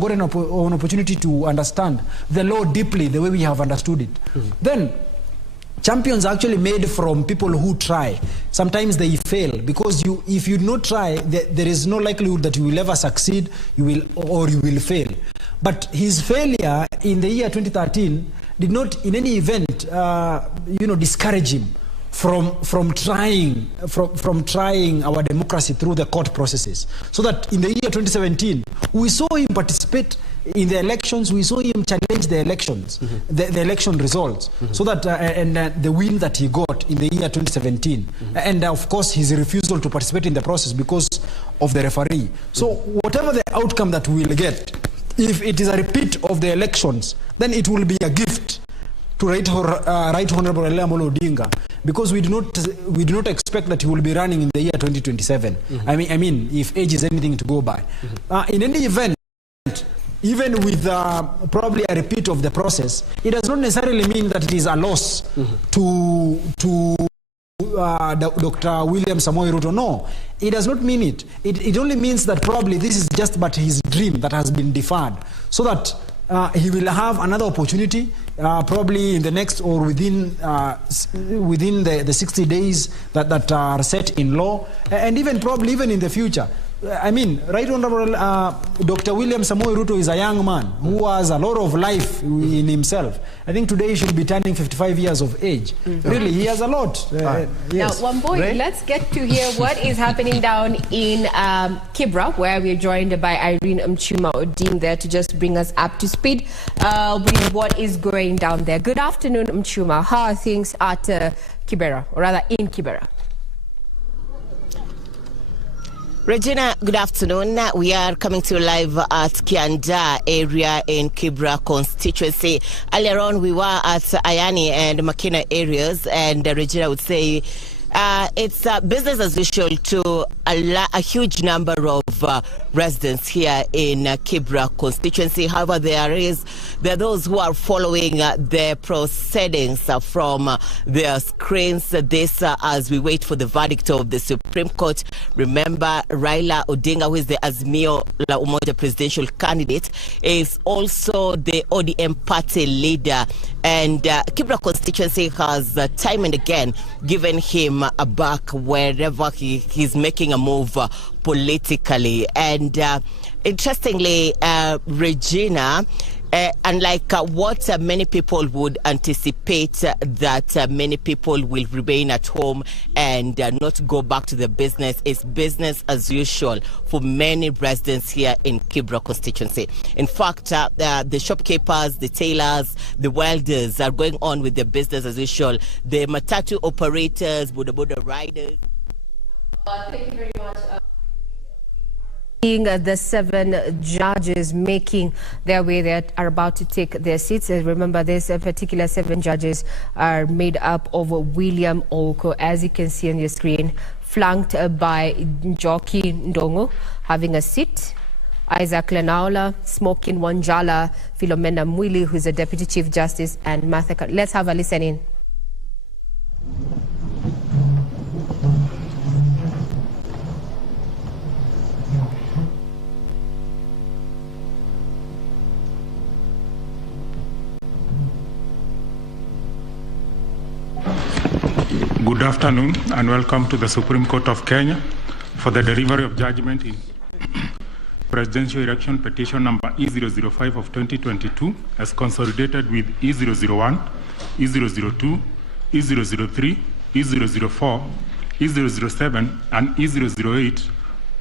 gotten an opportunity to understand the law deeply, the way we have understood it. Then champions are actually made from people who try. Sometimes they fail because if you do not try, there is no likelihood that you will ever succeed, you will fail. But his failure in the year 2013 did not in any event discourage him from trying our democracy through the court processes. So that in the year 2017, we saw him participate in the elections, we saw him challenge the elections, the election results, so that the win that he got in the year 2017, and of course his refusal to participate in the process because of the referee. So whatever the outcome that we will get, if it is a repeat of the elections, then it will be a gift to Right Honorable Amolo Odinga, because we do not expect that he will be running in the year 2027. I mean, if age is anything to go by. In any event, even with probably a repeat of the process, it does not necessarily mean that it is a loss to Dr. William Samoei Ruto. No, it does not mean it. It only means that probably this is just but his dream that has been deferred, so that he will have another opportunity, probably in the next or within the 60 days that are set in law, and even probably even in the future. I mean, Right Honorable Dr. William Samoei Ruto is a young man who has a lot of life in himself. I think today he should be turning 55 years of age. Really, he has a lot. Yes. Now, one point, right? Let's get to hear what is happening down in Kibra, where we're joined by Irene Mchuma Odin there to just bring us up to speed with what is going down there. Good afternoon, Mchuma. How are things at Kibera, or rather in Kibera? Regina, good afternoon. We are coming to you live at Kianda area in Kibra constituency. Earlier on, we were at Ayani and Makina areas, and Regina would say it's business as usual to a huge number of residents here in Kibra constituency. However, there are those who are following the proceedings from their screens. This as we wait for the verdict of the Supreme Court. Remember, Raila Odinga, who is the Azimio La Umoja presidential candidate, is also the ODM party leader, and Kibra constituency has time and again given him a back wherever he's making a move politically. And interestingly, Regina, unlike what many people would anticipate, that many people will remain at home and not go back to the business, is business as usual for many residents here in Kibra constituency. In fact, the shopkeepers, the tailors, the welders are going on with their business as usual. The matatu operators, boda boda riders. Thank you very much. The 7 judges making their way that are about to take their seats. Remember, this particular 7 judges are made up of William Oko, as you can see on your screen, flanked by Njoki Ndongo having a seat, Isaac Lenaola, Smokin Wanjala, Philomena Mwili, who's a Deputy Chief Justice, and Martha. Let's have a listen in. Good afternoon and welcome to the Supreme Court of Kenya for the delivery of judgment in presidential election petition number E005 of 2022 as consolidated with E001, E002, E003, E004, E007 and E008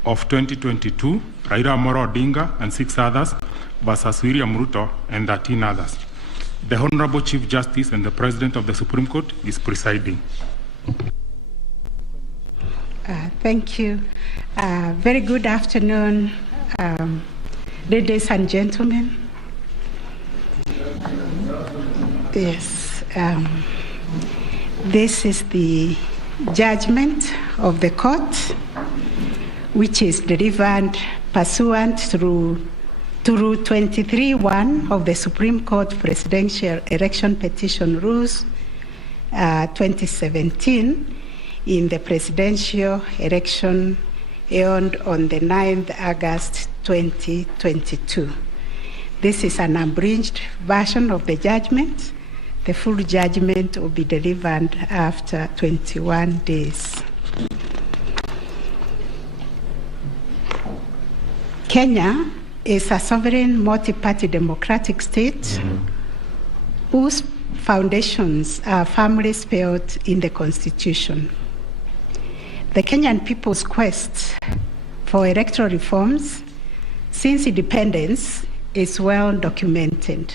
of 2022, Raila Amolo Odinga and 6 others versus William Ruto and 13 others. The Honorable Chief Justice and the President of the Supreme Court is presiding. Thank you. Very good afternoon, ladies and gentlemen. Yes, this is the judgment of the court, which is delivered pursuant through 23(1) of the Supreme Court Presidential Election Petition Rules 2017 in the presidential election held on the 9th August 2022. This is an abridged version of the judgment. The full judgment will be delivered after 21 days. Kenya is a sovereign multi-party democratic state whose foundations are firmly spelled in the Constitution. The Kenyan people's quest for electoral reforms since independence is well documented.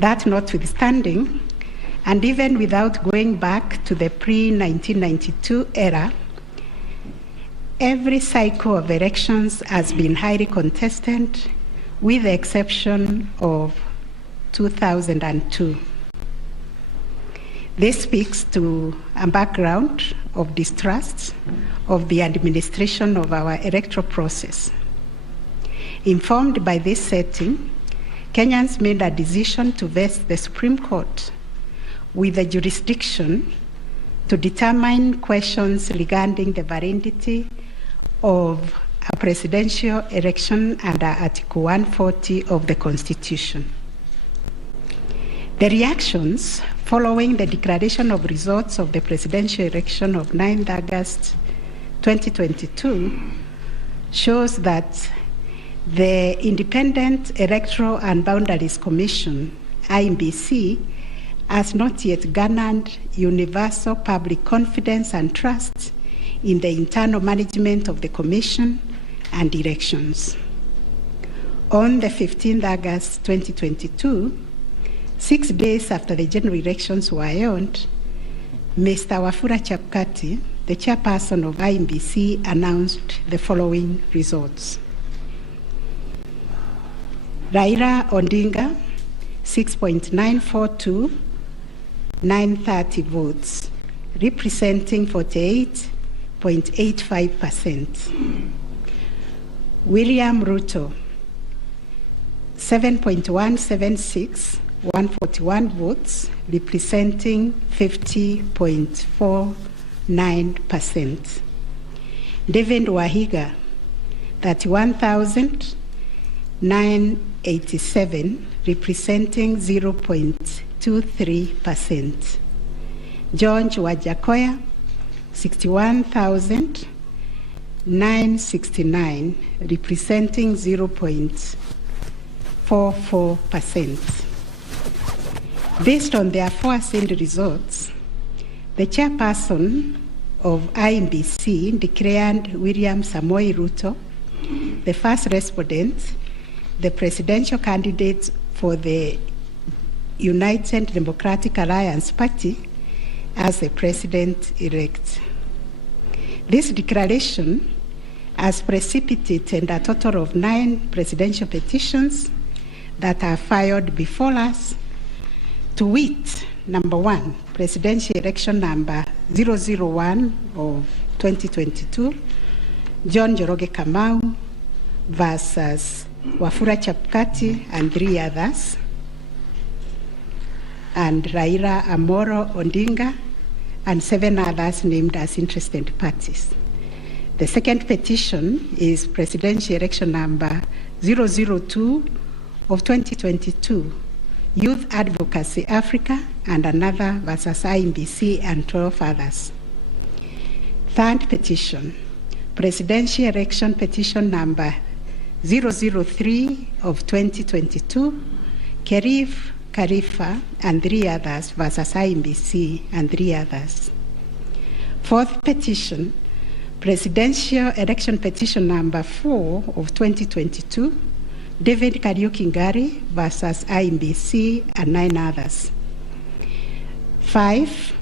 That notwithstanding, and even without going back to the pre-1992 era, every cycle of elections has been highly contested, with the exception of 2002. This speaks to a background of distrust of the administration of our electoral process. Informed by this setting, Kenyans made a decision to vest the Supreme Court with the jurisdiction to determine questions regarding the validity of a presidential election under Article 140 of the Constitution. The reactions following the declaration of results of the presidential election of 9th August 2022 shows that the Independent Electoral and Boundaries Commission, IEBC, has not yet garnered universal public confidence and trust in the internal management of the Commission and elections. On the 15th August 2022, 6 days after the general elections were held, Mr. Wafula Chebukati, the chairperson of IEBC, announced the following results. Raila Odinga, 6.942,930 votes, representing 48.85%. William Ruto, 7.176,141 votes, representing 50.49%. David Wahiga, 31,987, representing 0.23%. George Wajakoya, 61,969, representing 0.44%. Based on the aforesaid results, the chairperson of IEBC declared William Samoei Ruto the first respondent, the presidential candidate for the United Democratic Alliance Party, as the president-elect. This declaration has precipitated a total of 9 presidential petitions that are filed before us, to wit, number 1, presidential election number 001 of 2022, John Njoroge Kamau versus Wafula Chebukati and 3 others, and Raila Amolo Odinga and 7 others named as interested parties. The second petition is presidential election number 002 of 2022, Youth Advocacy Africa and another versus IEBC and 12 others. Third petition, presidential election petition number 003 of 2022, Kerif Khalifa and 3 others versus IEBC and 3 others. Fourth petition, presidential election petition number 4 of 2022, David Kariuki Ngari versus IEBC and 9 others. 5,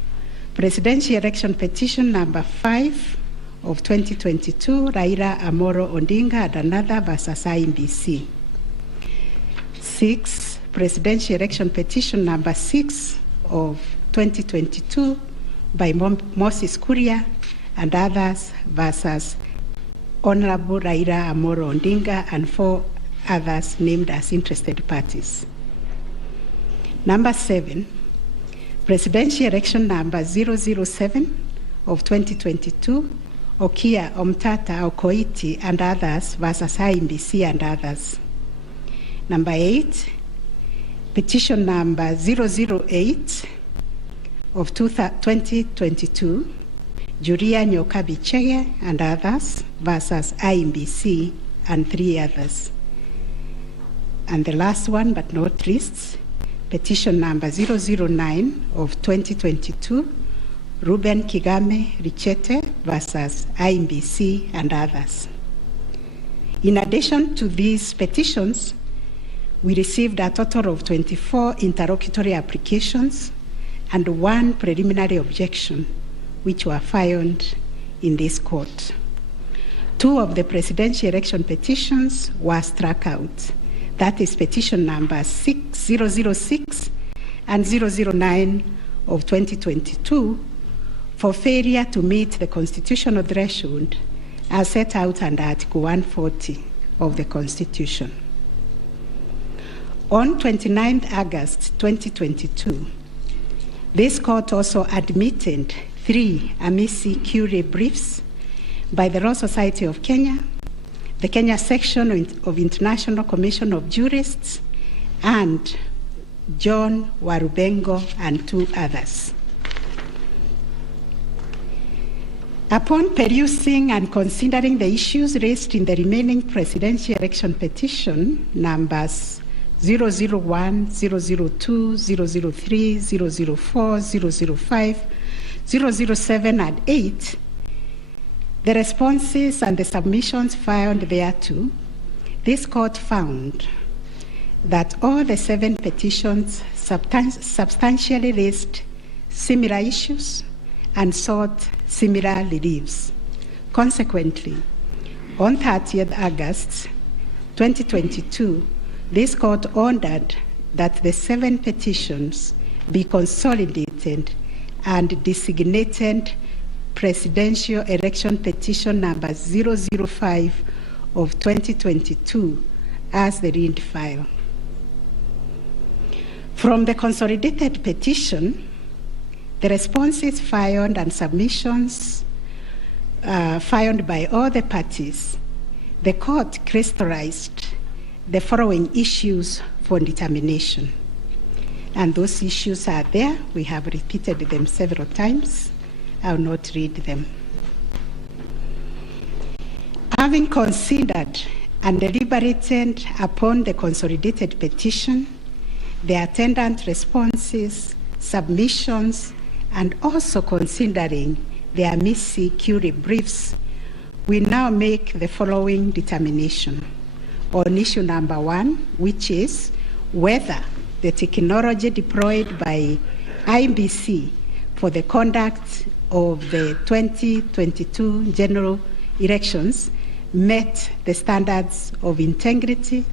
presidential election petition number 5 of 2022, Raila Amolo Odinga and another versus IEBC. 6, presidential election petition number 6 of 2022 by Moses Kuria and others versus Honorable Raila Amolo Odinga and 4 others named as interested parties. Number 7, presidential election number 007 of 2022, Okia Omtata Okoiti and others versus IEBC and others. Number 8, petition number 008 of 2022, Juria Nyokabi-Chege and others versus IMBC and 3 others. And the last one, but not least, petition number 009 of 2022, Ruben Kigame Richete versus IMBC and others. In addition to these petitions, we received a total of 24 interlocutory applications and 1 preliminary objection, which were filed in this court. 2 of the presidential election petitions were struck out. That is petition number 006 and 009 of 2022 for failure to meet the constitutional threshold as set out under Article 140 of the Constitution. On 29 August 2022, this court also admitted 3 amici curiae briefs by the Law Society of Kenya, the Kenya section of International Commission of Jurists, and John Warubengo and 2 others. Upon perusing and considering the issues raised in the remaining presidential election petition numbers 001, 002, 003, 004, 005, 007, and 8, the responses and the submissions filed thereto, this court found that all the 7 petitions substantially raised similar issues and sought similar reliefs. Consequently, on 30th August 2022, this court ordered that the 7 petitions be consolidated and designated Presidential Election Petition number 005 of 2022 as the read file. From the consolidated petition, the responses filed and submissions filed by all the parties, the court crystallized the following issues for determination. And those issues are there. We have repeated them several times. I will not read them. Having considered and deliberated upon the consolidated petition, the attendant responses, submissions, and also considering the amici curiae briefs, we now make the following determination on issue number 1, which is whether the technology deployed by IMBC for the conduct of the 2022 general elections met the standards of integrity,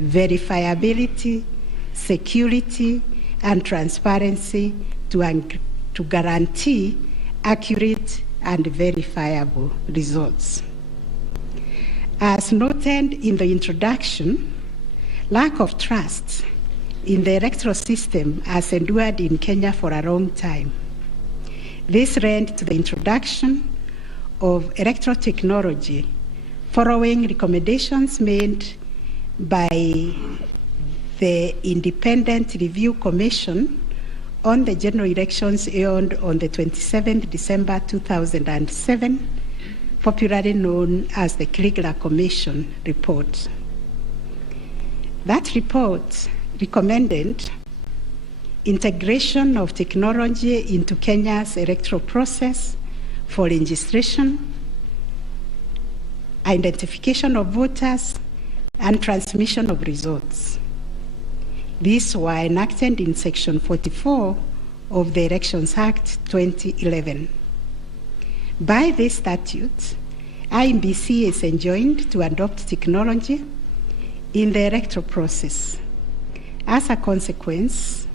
verifiability, security, and transparency to guarantee accurate and verifiable results. As noted in the introduction, lack of trust in the electoral system has endured in Kenya for a long time. This led to the introduction of electoral technology following recommendations made by the Independent Review Commission on the general elections held on the 27th December 2007, popularly known as the Kriegler Commission report. That report recommended integration of technology into Kenya's electoral process for registration, identification of voters, and transmission of results. These were enacted in Section 44 of the Elections Act 2011. By this statute, IMBC is enjoined to adopt technology in the electoral process. As a consequence,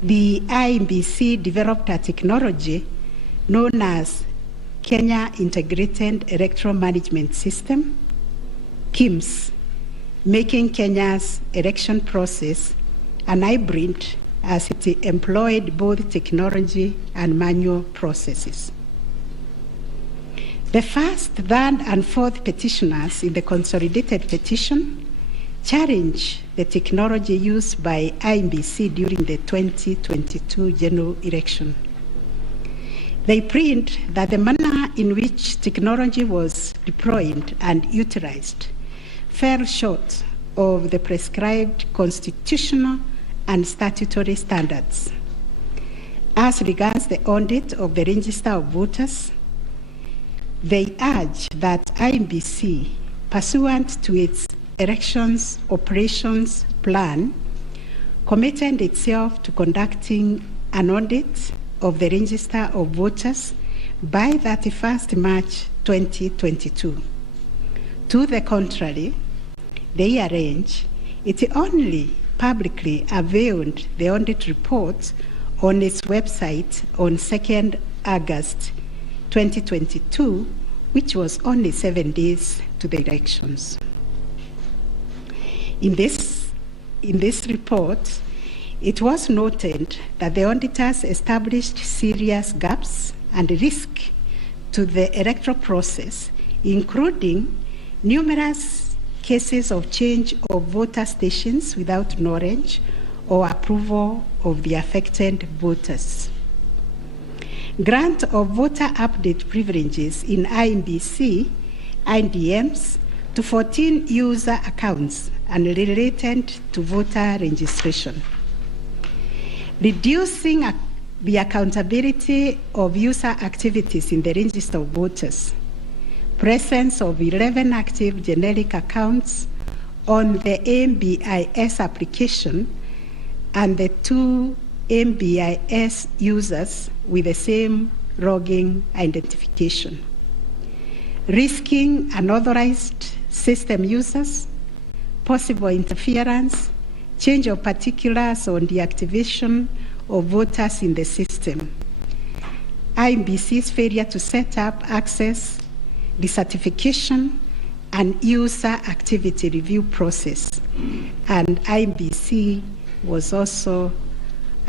the IMBC developed a technology known as Kenya Integrated Electoral Management System, KIMS, making Kenya's election process an hybrid as it employed both technology and manual processes. The first, third, and fourth petitioners in the consolidated petition challenge the technology used by IMBC during the 2022 general election. They print that the manner in which technology was deployed and utilized fell short of the prescribed constitutional and statutory standards. As regards the audit of the register of voters, they urge that IMBC, pursuant to its elections operations plan, committed itself to conducting an audit of the register of voters by 31st March 2022. To the contrary, they arrange it only publicly availed the audit report on its website on 2nd August 2022, which was only 7 days to the elections. In this report, it was noted that the auditors established serious gaps and risk to the electoral process, including numerous cases of change of voter stations without knowledge or approval of the affected voters. Grant of voter update privileges in IMBC, IDMs, to 14 user accounts and related to voter registration. Reducing the accountability of user activities in the register of voters. Presence of 11 active generic accounts on the MBIS application and the 2 MBIS users with the same logging identification. Risking unauthorized system users, possible interference, change of particulars on the activation of voters in the system. IMBC's failure to set up access, decertification, and user activity review process. And IMBC was also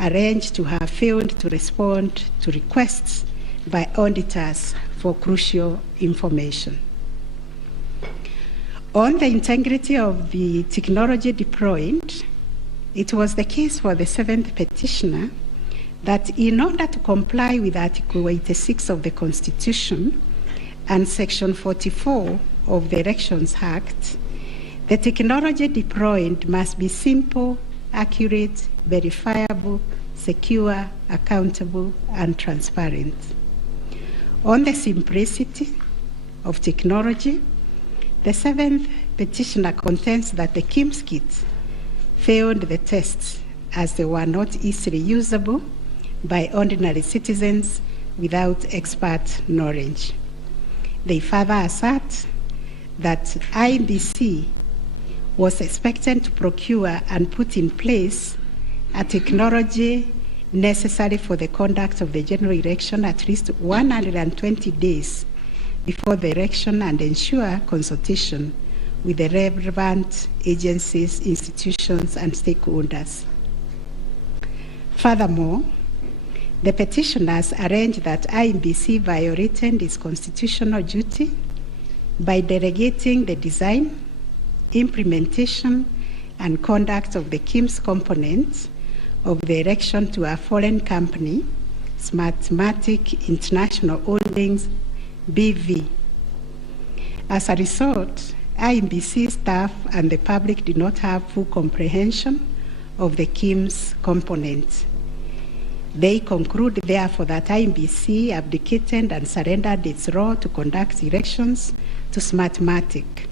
arranged to have failed to respond to requests by auditors for crucial information. On the integrity of the technology deployed, it was the case for the 7th petitioner that in order to comply with Article 86 of the Constitution and Section 44 of the Elections Act, the technology deployed must be simple, accurate, verifiable, secure, accountable, and transparent. On the simplicity of technology, the 7th petitioner contends that the KIMS kits failed the tests as they were not easily usable by ordinary citizens without expert knowledge. They further assert that IMBC was expected to procure and put in place a technology necessary for the conduct of the general election at least 120 days before the election and ensure consultation with the relevant agencies, institutions, and stakeholders. Furthermore, the petitioners arranged that IMBC violated its constitutional duty by delegating the design, implementation, and conduct of the KIMS components of the election to a foreign company, Smartmatic International Holdings, BV. As a result, IMBC staff and the public did not have full comprehension of the KIMS components. They conclude, therefore, that IMBC abdicated and surrendered its role to conduct elections to Smartmatic,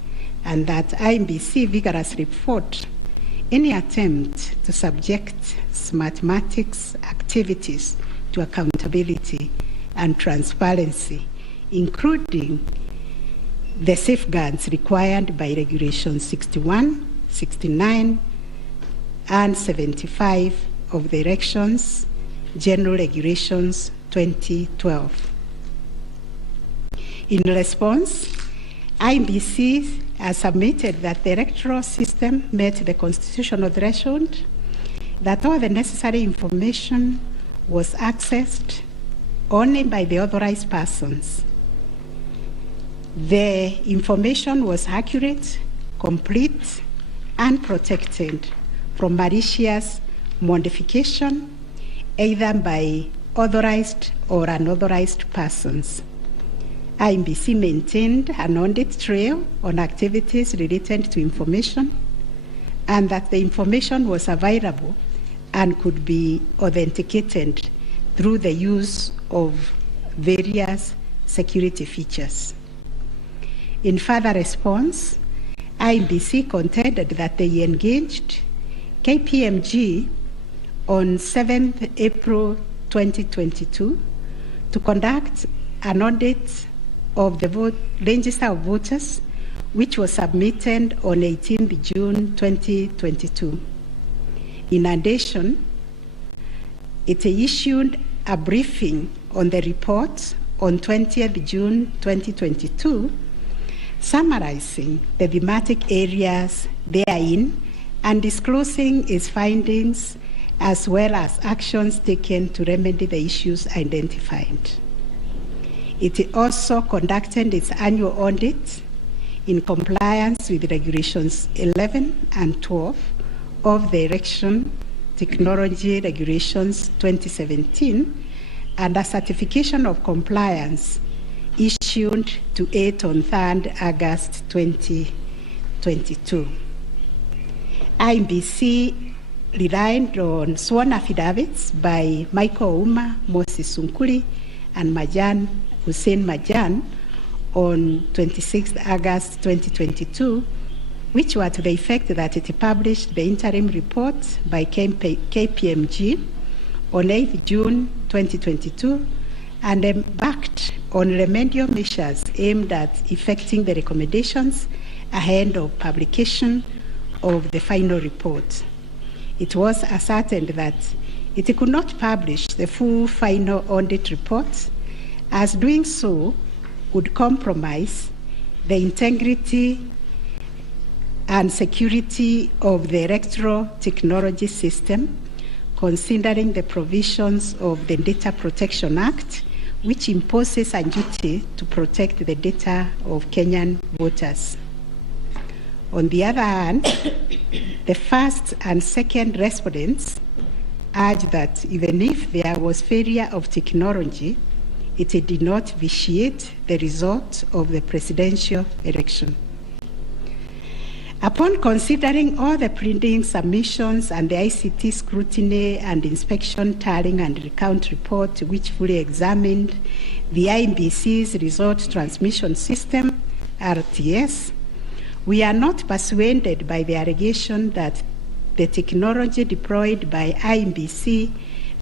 and that IMBC vigorously fought any attempt to subject Smartmatic's activities to accountability and transparency, including the safeguards required by Regulations 61, 69, and 75 of the Elections General Regulations 2012. In response, IMBC has submitted that the electoral system met the constitutional threshold, that all the necessary information was accessed only by the authorized persons. The information was accurate, complete, unprotected from malicious modification, either by authorized or unauthorized persons. IMBC maintained an audit trail on activities related to information, and that the information was available and could be authenticated through the use of various security features. In further response, IMBC contended that they engaged KPMG on 7th April 2022 to conduct an audit of the register of voters, which was submitted on 18th June 2022. In addition, it issued a briefing on the report on 20th June 2022, summarizing the thematic areas therein and disclosing its findings as well as actions taken to remedy the issues identified. It also conducted its annual audit in compliance with Regulations 11 and 12 of the Election Technology Regulations 2017 and a certification of compliance issued to it on 3rd August 2022. IMBC relied on sworn affidavits by Michael Koome, Moses Sunkuli, and Majan Hussein Majan on 26th August 2022, which were to the effect that it published the interim report by KPMG on 8th June 2022 and embarked on remedial measures aimed at effecting the recommendations ahead of publication of the final report. It was ascertained that it could not publish the full final audit report, as doing so would compromise the integrity and security of the electoral technology system, considering the provisions of the Data Protection Act, which imposes a duty to protect the data of Kenyan voters. On the other hand, the first and second respondents urged that even if there was failure of technology, it did not vitiate the result of the presidential election. Upon considering all the printing submissions and the ICT scrutiny and inspection tallying and recount report, which fully examined the IMBC's result transmission system, RTS, we are not persuaded by the allegation that the technology deployed by IMBC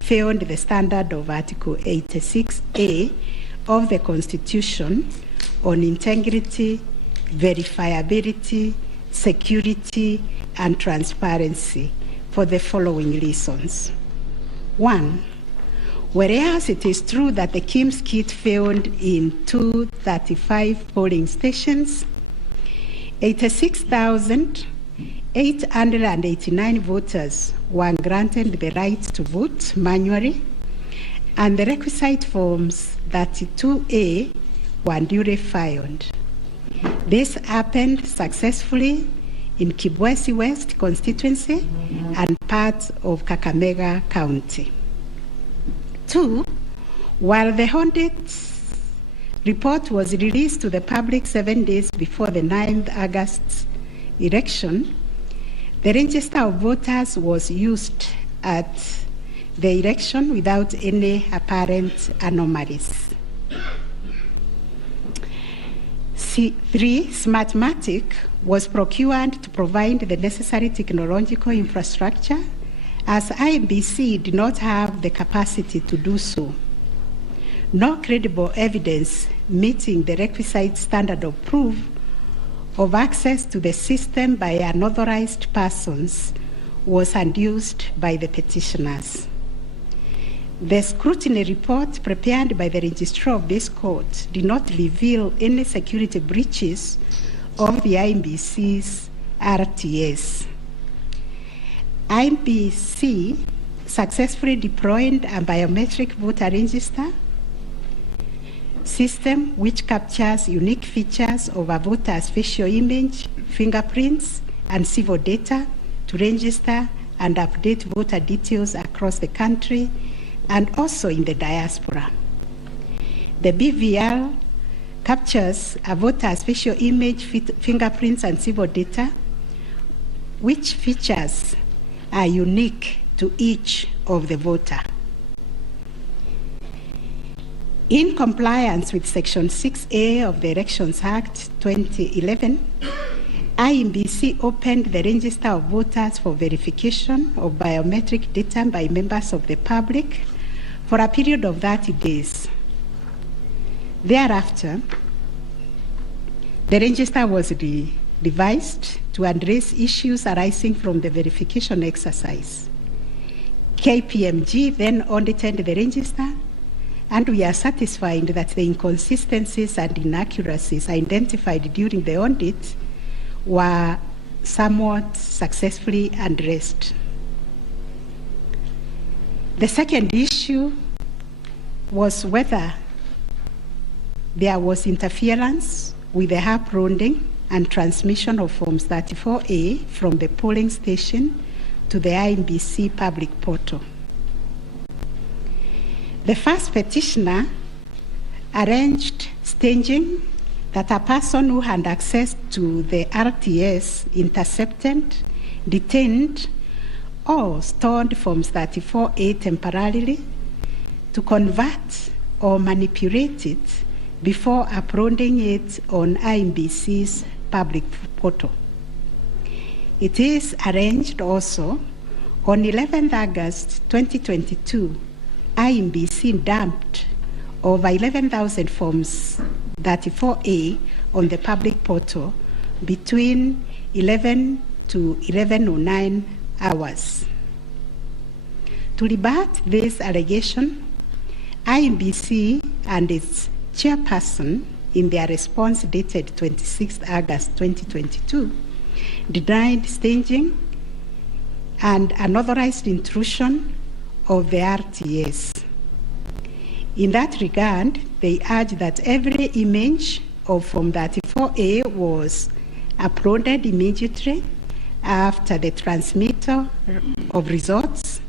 failed the standard of Article 86A of the Constitution on integrity, verifiability, security, and transparency for the following reasons. 1, whereas it is true that the KIMS kit failed in 235 polling stations, 86,889 voters were granted the right to vote manually, and the requisite forms 32A were duly filed. This happened successfully in Kibwezi West constituency and parts of Kakamega County. 2, while the audit report was released to the public 7 days before the 9th August election, the register of voters was used at the election without any apparent anomalies. 3, Smartmatic was procured to provide the necessary technological infrastructure, as IMBC did not have the capacity to do so. No credible evidence meeting the requisite standard of proof of access to the system by unauthorized persons was adduced by the petitioners. The scrutiny report prepared by the registrar of this court did not reveal any security breaches of the IMBC's RTS. IMBC successfully deployed a biometric voter register system which captures unique features of a voter's facial image, fingerprints, and civil data to register and update voter details across the country and also in the diaspora. The BVR captures a voter's facial image, fingerprints, and civil data, which features are unique to each of the voter. In compliance with Section 6A of the Elections Act 2011, IEBC opened the register of voters for verification of biometric data by members of the public for a period of 30 days. Thereafter, the register was revised to address issues arising from the verification exercise. KPMG then audited the register, and we are satisfied that the inconsistencies and inaccuracies identified during the audit were somewhat successfully addressed. The second issue was whether there was interference with the up-rounding and transmission of Forms 34A from the polling station to the IEBC public portal. The first petitioner arranged staging that a person who had access to the RTS intercepted, detained, or stored Forms 34A temporarily to convert or manipulate it before uploading it on IEBC's public portal. It is arranged also on 11th August 2022, IEBC dumped over 11,000 Forms 34A on the public portal between 11 to 11:09 hours. To rebut this allegation, IEBC and its chairperson, in their response dated 26th August 2022, denied staging and unauthorized intrusion of the RTS. In that regard, they urged that every image of Form 34A was uploaded immediately after the transmittal of results.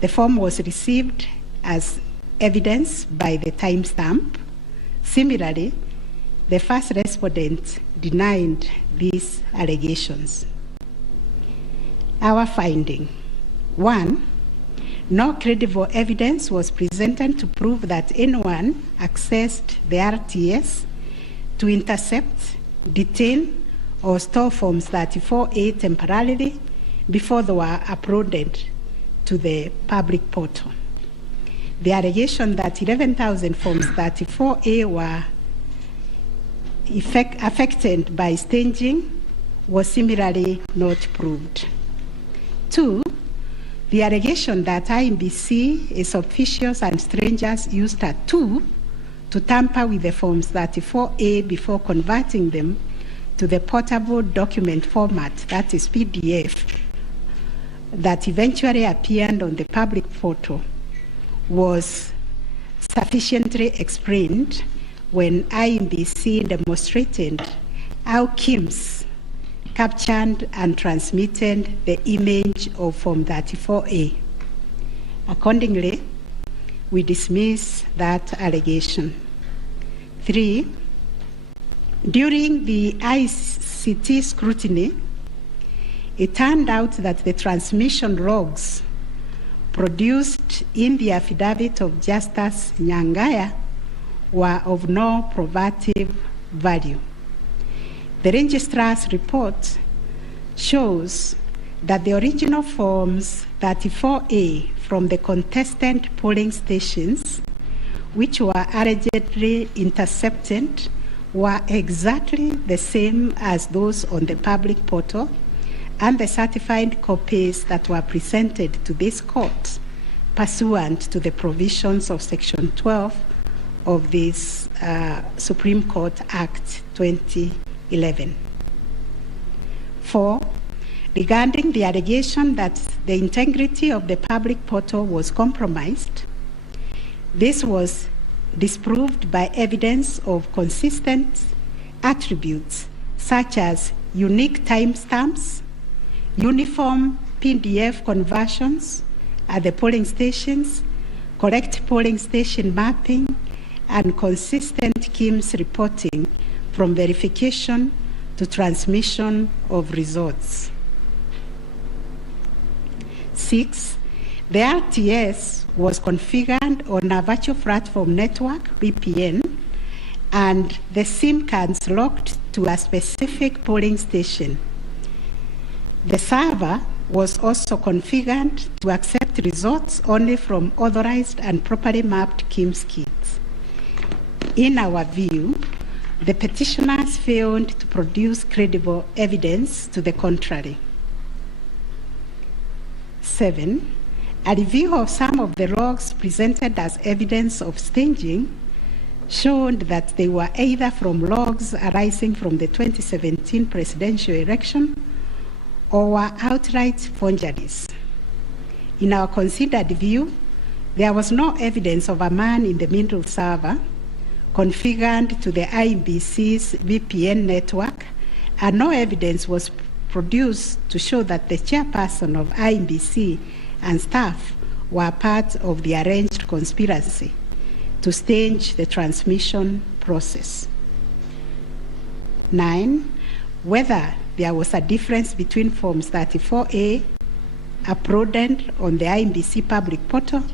The form was received as evidence by the timestamp. Similarly, the first respondent denied these allegations. Our finding: 1, no credible evidence was presented to prove that anyone accessed the RTS to intercept, detain, or store Forms 34A temporarily before they were uploaded to the public portal. The allegation that 11,000 Forms 34A were affected by staging was similarly not proved. 2, the allegation that IEBC, its officials and strangers used a tool to tamper with the Forms 34A before converting them to the portable document format, that is PDF, that eventually appeared on the public portal, was sufficiently explained when IEBC demonstrated how KIMS captured and transmitted the image of Form 34A. Accordingly, we dismiss that allegation. 3, during the ICT scrutiny, it turned out that the transmission logs produced in the affidavit of Justice Nyangaya were of no probative value. The registrar's report shows that the original Forms 34A from the contestant polling stations, which were allegedly intercepted, were exactly the same as those on the public portal, and the certified copies that were presented to this court pursuant to the provisions of Section 12 of this Supreme Court Act 2011. 4, regarding the allegation that the integrity of the public portal was compromised, this was disproved by evidence of consistent attributes such as unique timestamps, uniform PDF conversions at the polling stations, correct polling station mapping, and consistent KIMS reporting from verification to transmission of results. 6, the RTS was configured on a virtual platform network, VPN, and the SIM cards locked to a specific polling station. The server was also configured to accept results only from authorized and properly mapped KIMS kits. In our view, the petitioners failed to produce credible evidence to the contrary. 7, a review of some of the logs presented as evidence of staging showed that they were either from logs arising from the 2017 presidential election or were outright forgeries. In our considered view, there was no evidence of a man-in-the-middle server configured to the IEBC's VPN network, and no evidence was produced to show that the chairperson of IEBC and staff were part of the arranged conspiracy to stage the transmission process. 9, whether there was a difference between Forms 34A uploaded on the IEBC public portal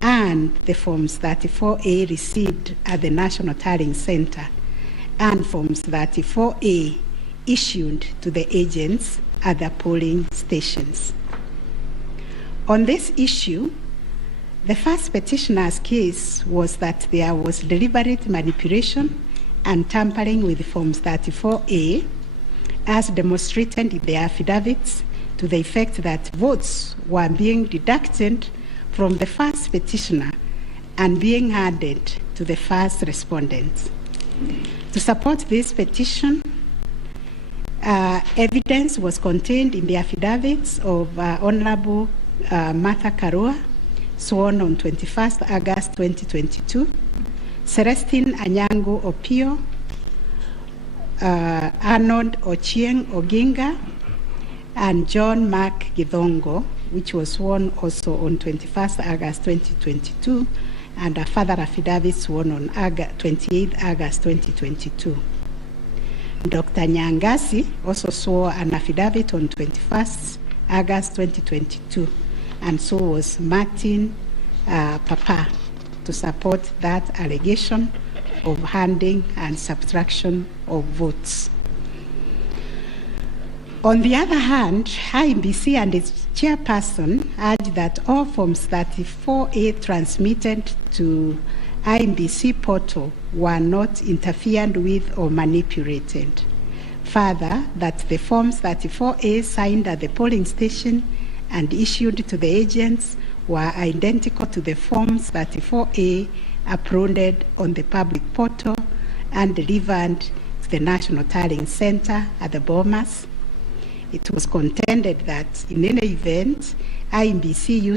and the Forms 34A received at the National Tallying Center and Forms 34A issued to the agents at the polling stations. On this issue, the first petitioner's case was that there was deliberate manipulation and tampering with Forms 34A, as demonstrated in the affidavits, to the effect that votes were being deducted from the first petitioner and being added to the first respondent. To support this petition, evidence was contained in the affidavits of Honorable Martha Karua, sworn on 21st August 2022, Celestine Anyango Opio, Arnold Ochieng Oginga, and John Mark Githongo, which was sworn also on 21st August 2022, and a further affidavit sworn on 28th August 2022. Dr. Nyangasi also swore an affidavit on 21st August 2022, and so was Martin Papa, to support that allegation of handing and subtraction of votes. On the other hand, IEBC and its chairperson urged that all Forms 34A transmitted to IEBC portal were not interfered with or manipulated. Further, that the Forms 34A signed at the polling station and issued to the agents were identical to the Forms 34A uploaded on the public portal and delivered to the National Tallying Center at the Bomas. It was contended that in any event, IEBC used